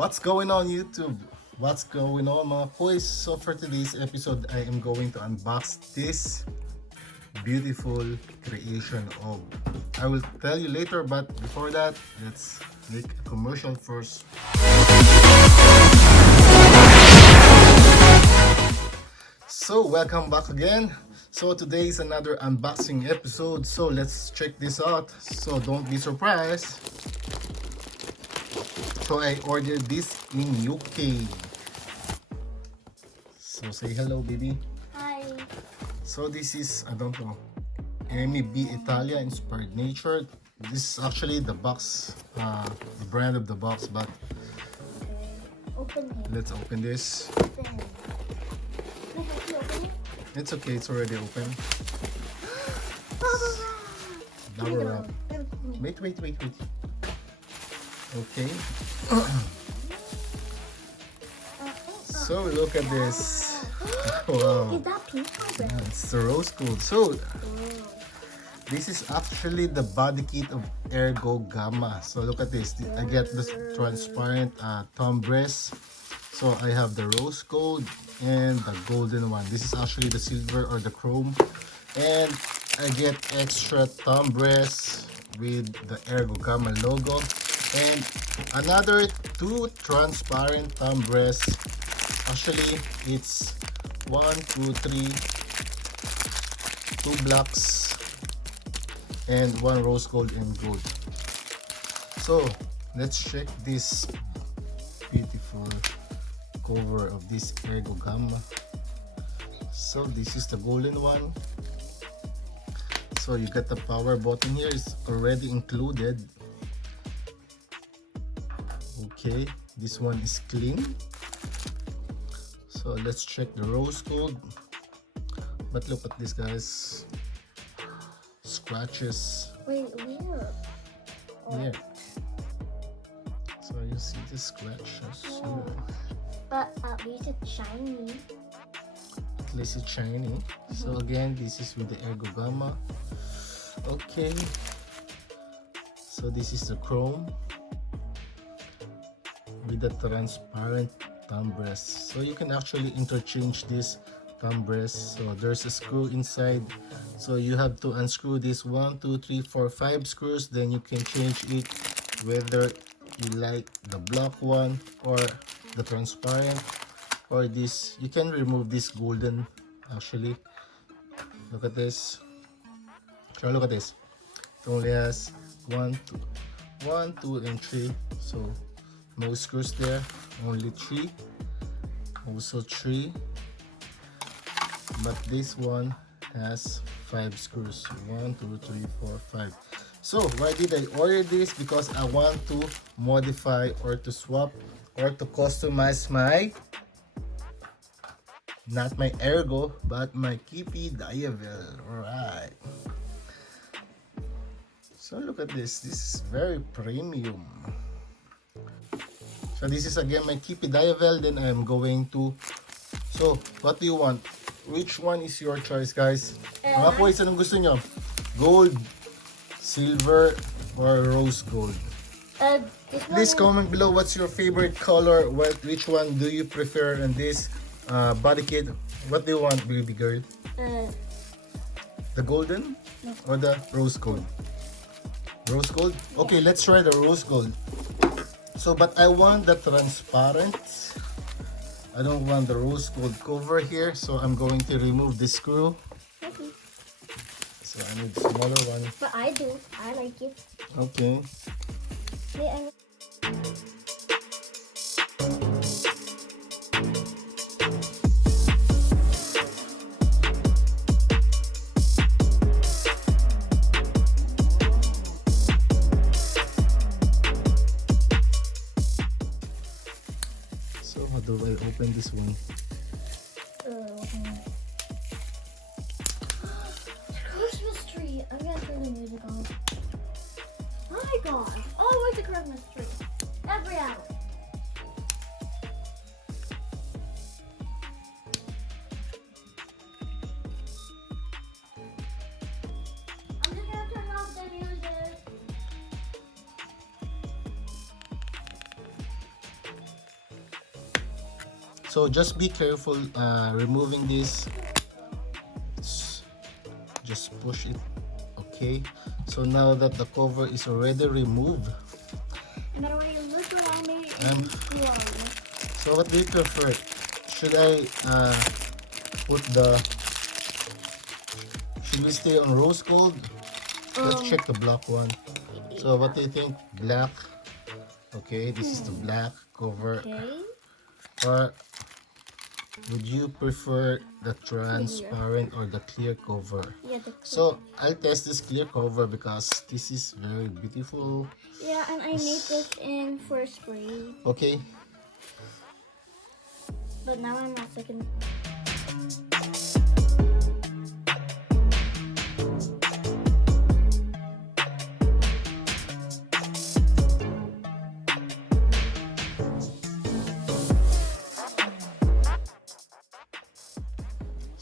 What's going on YouTube? What's going on mga boys? So for today's episode, I am going to unbox this beautiful creation of. I will tell you later, but before that, let's make a commercial first. So welcome back again. So today is another unboxing episode. So let's check this out. So don't be surprised. So I ordered this in UK. So say hello, baby. Hi. So this is, I don't know, MEB Italia Inspired Nature. This is actually the box, the brand of the box, but Open it. let's open this. Open it. Can I help you open it? It's okay, it's already open. Bubble wrap. Bubble wrap. Wait. Okay. So look at this. Wow. Is that pink or red? Yeah, it's the rose gold. So this is actually the body kit of Ergo Gamma. So look at this. I get this transparent thumb breast. So I have the rose gold and the golden one. This is actually the silver or the chrome. And I get extra thumb breast with the Ergo Gamma logo. And another two transparent thumb breasts. Actually, it's 1, 2, 3, 2 blacks and 1 rose gold and gold. So let's check this beautiful cover of this Ergo Gamma. So this is the golden one. So you got the power button here, it's already included. Okay, this one is clean. So let's check the rose gold. But look at this, guys. Scratches. Wait, where? Yeah. So you see the scratches here. But at least it's shiny. At least it's shiny. So again, this is with the Ergo Gamma. Okay. So this is the chrome with the transparent thumb breast. So you can actually interchange this thumb breast. So there's a screw inside. So you have to unscrew this 1, 2, 3, 4, 5 screws. Then you can change it whether you like the black one or the transparent or this. You can remove this golden actually. Look at this. So look at this. It only has 1, 2, and 3. So no screws there, only 3. Also 3. But this one has 5 screws. 1, 2, 3, 4, 5. So why did I order this? Because I want to modify or to swap or to customize my, not my Ergo, but my Kipi Diavel. Alright. So look at this. This is very premium. So this is again my Kipi Diavel. Then I'm going to. So what do you want? Which one is your choice, guys? Mga boys, anong gusto nyo? Gold, silver, or rose gold? This one Please comment below what's your favorite color. Which one do you prefer in this body kit? What do you want, baby girl? The golden or the rose gold? Rose gold? Okay, let's try the rose gold. So, but I want the transparent. I don't want the rose gold cover here. So I'm going to remove this screw. So I need a smaller one. But I do. I like it. Okay. So how do I open this one? Christmas tree. I'm gonna turn the music on. Oh my god. Oh, it's a Christmas tree. Every hour. I'm just gonna turn off the music. So just be careful removing this. Just push it. Okay, so now that the cover is already removed, And I already look around me and glow. so what do you prefer? Should I put the, should we stay on rose gold? Let's check the black one. So what do you think? Black. Okay, this is the black cover. Okay. Or would you prefer the transparent or the clear cover? Yeah, So I'll test this clear cover because this is very beautiful. yeah, and I made this in first grade, Okay, but now I'm at second.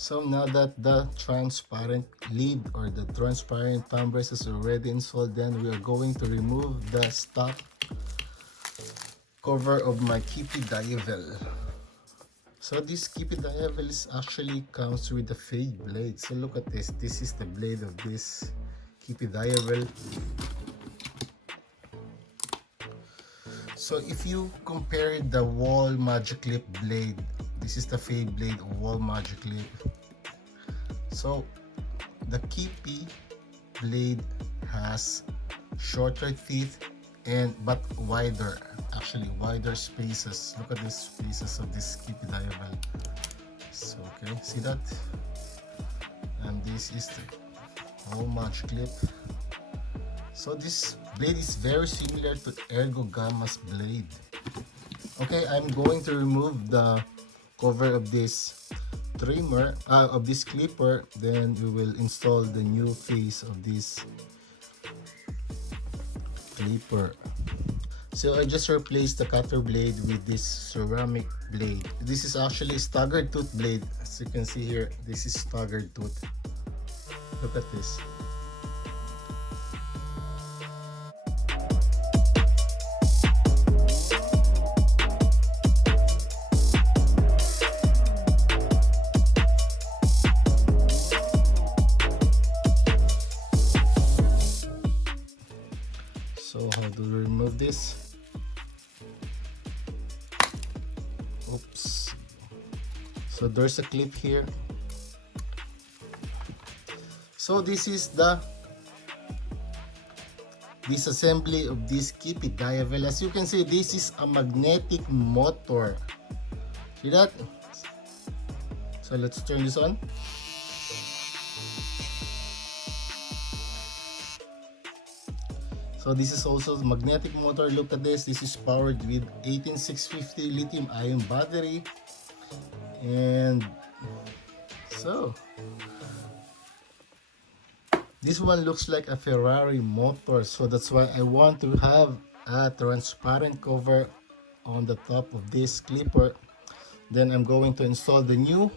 so now that the transparent lid or the transparent thumb rest is already installed, then we are going to remove the stock cover of my Kipi Diavel. So this Kipi Diavel is actually comes with the fade blade. So look at this. This is the blade of this Kipi Diavel. So if you compare the wall magic clip blade, this is the fade blade of wall magic clip. So the Kipi blade has shorter teeth and but wider, actually wider spaces. Look at these spaces of this Kipi Diavel. So okay, see that? And this is the wall magic clip. So this blade is very similar to Ergo Gamma's blade. Okay, I'm going to remove the cover of this trimmer, of this clipper. Then we will install the new face of this clipper. So I just replaced the cutter blade with this ceramic blade. This is actually a staggered tooth blade. As you can see here, this is staggered tooth. Look at this. So how do we remove this? Oops. So there's a clip here. So this is the disassembly of this Kipi Diavel. As you can see, this is a magnetic motor. See that? So let's turn this on. So this is also the magnetic motor. Look at this. This is powered with 18650 lithium ion battery. And so this one looks like a Ferrari motor. So that's why I want to have a transparent cover on the top of this clipper. Then I'm going to install the new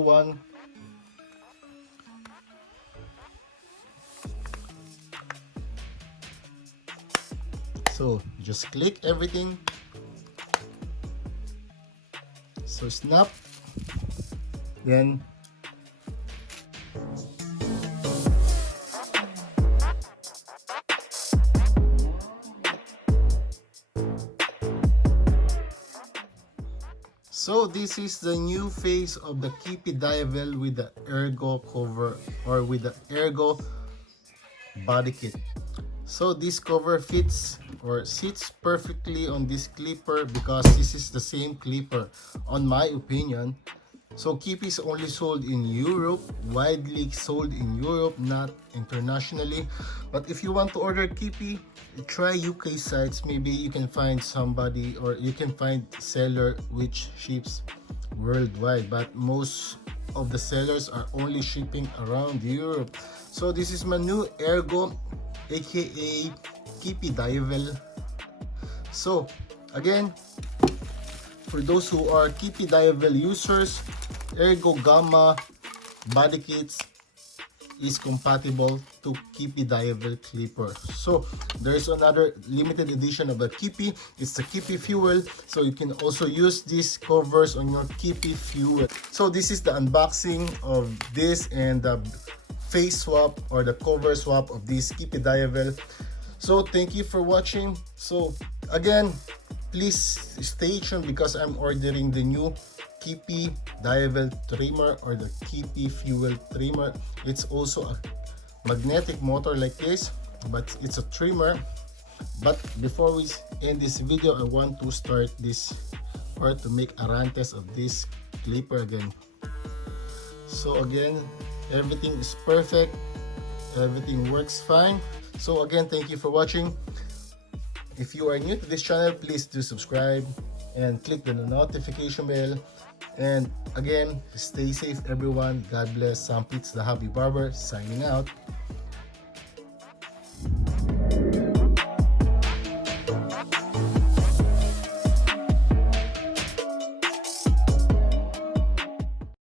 one. So just click everything. So snap. Then so this is the new face of the Kipi Diavel with the Ergo cover or with the Ergo body kit. So this cover fits or sits perfectly on this clipper because this is the same clipper on my opinion. So Kipi is only sold in Europe, widely sold in Europe, not internationally. But if you want to order Kipi, try UK sites. Maybe you can find somebody or you can find seller which ships worldwide. But most of the sellers are only shipping around Europe. So this is my new Ergo, aka Kipi Diavel. So again, for those who are Kipi Diavel users, Ergo Gamma body kits is compatible to Kipi Diavel clipper. So there's another limited edition of the Kipi. It's the Kipi Fuel. So you can also use these covers on your Kipi Fuel. So this is the unboxing of this and the face swap or the cover swap of this Kipi Diavel. So thank you for watching. So again, please stay tuned because I'm ordering the new Kipi Diavel trimmer or the Kipi Fuel trimmer. It's also a magnetic motor like this, but it's a trimmer. But before we end this video, I want to start this or to make a run test of this clipper again. So again, everything is perfect. Everything works fine. So again, thank you for watching. If you are new to this channel, please do subscribe and click the notification bell. And again, stay safe everyone. God bless. Sam Pitts, the Happy Barber, signing out.